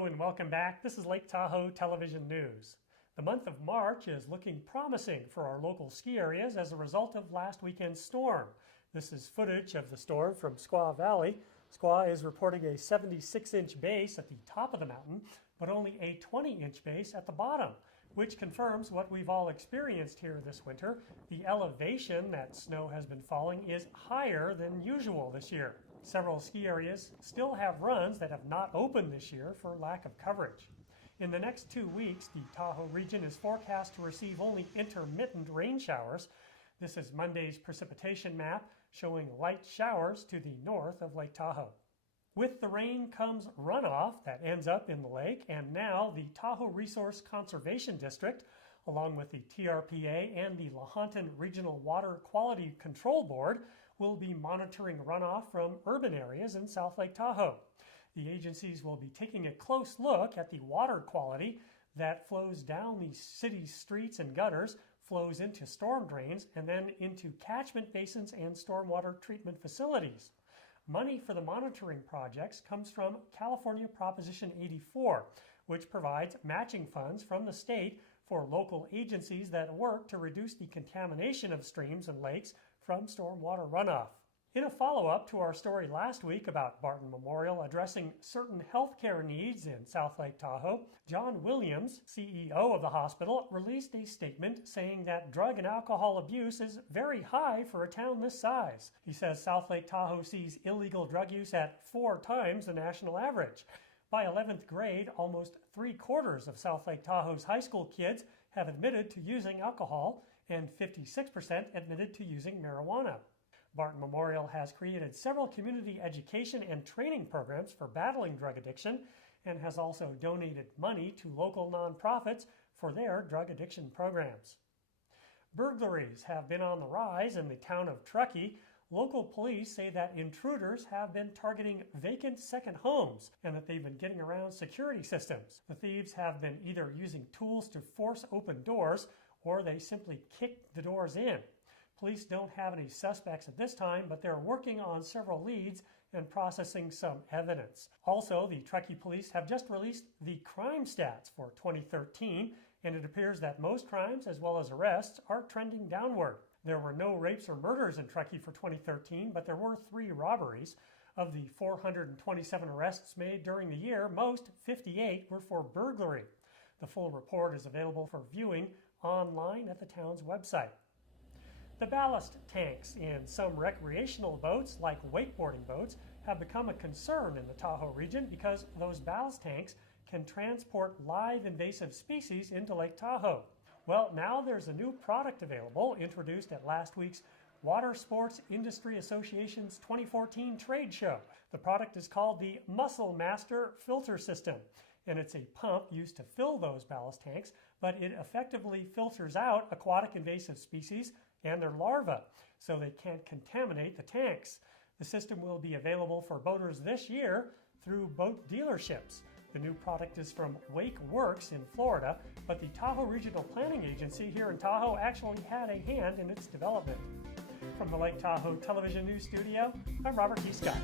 Hello and welcome back. This is Lake Tahoe Television News. The month of March is looking promising for our local ski areas as a result of last weekend's storm. This is footage of the storm from Squaw Valley. Squaw is reporting a 76-inch base at the top of the mountain, but only a 20-inch base at the bottom, which confirms what we've all experienced here this winter. The elevation that snow has been falling is higher than usual this year. Several ski areas still have runs that have not opened this year for lack of coverage. In the next 2 weeks, the Tahoe region is forecast to receive only intermittent rain showers. This is Monday's precipitation map showing light showers to the north of Lake Tahoe. With the rain comes runoff that ends up in the lake, and now the Tahoe Resource Conservation District, along with the TRPA and the Lahontan Regional Water Quality Control Board, will be monitoring runoff from urban areas in South Lake Tahoe. The agencies will be taking a close look at the water quality that flows down the city's streets and gutters, flows into storm drains, and then into catchment basins and stormwater treatment facilities. Money for the monitoring projects comes from California Proposition 84, which provides matching funds from the state for local agencies that work to reduce the contamination of streams and lakes from stormwater runoff. In a follow-up to our story last week about Barton Memorial addressing certain healthcare needs in South Lake Tahoe, John Williams, CEO of the hospital, released a statement saying that drug and alcohol abuse is very high for a town this size. He says South Lake Tahoe sees illegal drug use at 4 times the national average. By 11th grade, almost 3/4 of South Lake Tahoe's high school kids have admitted to using alcohol, and 56% admitted to using marijuana. Barton Memorial has created several community education and training programs for battling drug addiction and has also donated money to local nonprofits for their drug addiction programs. Burglaries have been on the rise in the town of Truckee. Local police say that intruders have been targeting vacant second homes and that they've been getting around security systems. The thieves have been either using tools to force open doors or they simply kick the doors in. Police don't have any suspects at this time, but they're working on several leads and processing some evidence. Also, the Truckee police have just released the crime stats for 2013, and it appears that most crimes, as well as arrests, are trending downward. There were no rapes or murders in Truckee for 2013, but there were 3 robberies. Of the 427 arrests made during the year, most, 58, were for burglary. The full report is available for viewing online at the town's website. The ballast tanks in some recreational boats, like wakeboarding boats, have become a concern in the Tahoe region because those ballast tanks can transport live invasive species into Lake Tahoe. Well, now there's a new product available, introduced at last week's Water Sports Industry Association's 2014 trade show. The product is called the Muscle Master Filter System, and it's a pump used to fill those ballast tanks, but it effectively filters out aquatic invasive species and their larvae, so they can't contaminate the tanks. The system will be available for boaters this year through boat dealerships. The new product is from Wake Works in Florida, but the Tahoe Regional Planning Agency here in Tahoe actually had a hand in its development. From the Lake Tahoe Television News Studio, I'm Robert T. Scott.